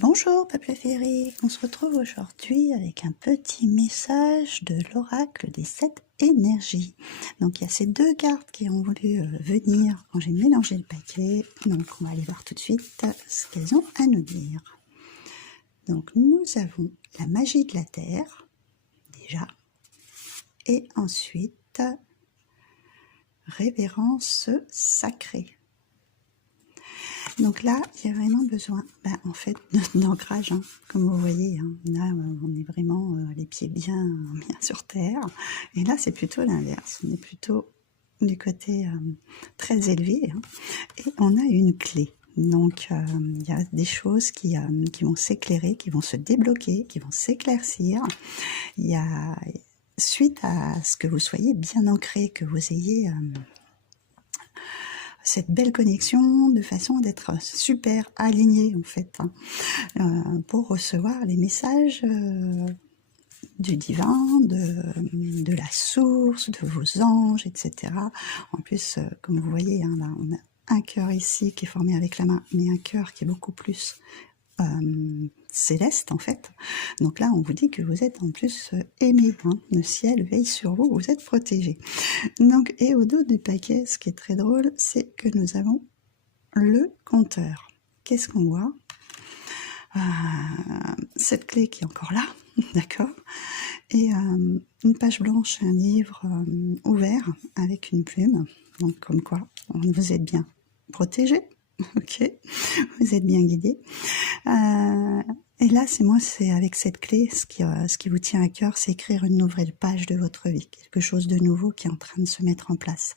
Bonjour peuple féerique, on se retrouve aujourd'hui avec un petit message de l'oracle des 7 énergies. Donc il y a ces deux cartes qui ont voulu venir quand j'ai mélangé le paquet, donc on va aller voir tout de suite ce qu'elles ont à nous dire. Donc nous avons la magie de la terre, déjà, et ensuite révérence sacrée. Donc là, il y a vraiment besoin, en fait, d'ancrage, hein, comme vous voyez. Hein. Là, on est vraiment les pieds bien sur terre. Et là, c'est plutôt l'inverse. On est plutôt du côté très élevé. Hein. Et on a une clé. Donc, il y a des choses qui vont s'éclairer, qui vont se débloquer, qui vont s'éclaircir. Il y a, suite à ce que vous soyez bien ancré, que vous ayez cette belle connexion de façon d'être super aligné en fait, hein, pour recevoir les messages du divin, de la source, de vos anges, etc. En plus, comme vous voyez, hein, là, on a un cœur ici qui est formé avec la main, mais un cœur qui est beaucoup plus céleste en fait. Donc là on vous dit que vous êtes en plus aimé, hein. Le ciel veille sur vous, vous êtes protégé. Donc, et au dos du paquet, ce qui est très drôle, c'est que nous avons le compteur. Qu'est-ce qu'on voit? Cette clé qui est encore là, d'accord, et une page blanche, un livre ouvert avec une plume, donc comme quoi vous êtes bien protégé. Ok, vous êtes bien guidé. Et là, c'est avec cette clé, ce qui vous tient à cœur, c'est écrire une nouvelle page de votre vie, quelque chose de nouveau qui est en train de se mettre en place.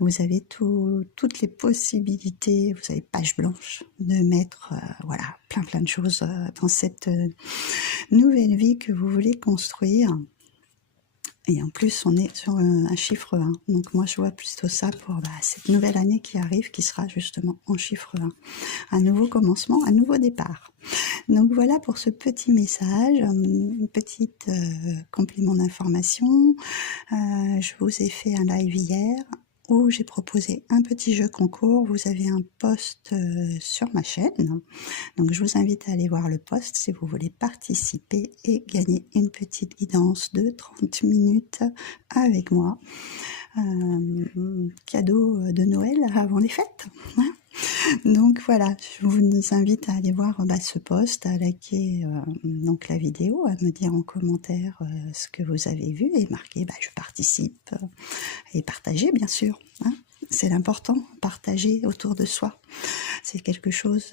Vous avez toutes les possibilités, vous avez page blanche, de mettre voilà, plein de choses dans cette nouvelle vie que vous voulez construire. Et en plus, on est sur un chiffre 1. Donc moi, je vois plutôt ça pour cette nouvelle année qui arrive, qui sera justement en chiffre 1. Un nouveau commencement, un nouveau départ. Donc voilà pour ce petit message, une petite complément d'information. Je vous ai fait un live hier où j'ai proposé un petit jeu concours. Vous avez un post sur ma chaîne. Donc je vous invite à aller voir le post si vous voulez participer et gagner une petite guidance de 30 minutes avec moi. Cadeau de Noël avant les fêtes. Donc voilà, je vous invite à aller voir ce post, à liker donc la vidéo, à me dire en commentaire ce que vous avez vu et marquer je participe et partager bien sûr. Hein. C'est l'important, partager autour de soi. C'est quelque chose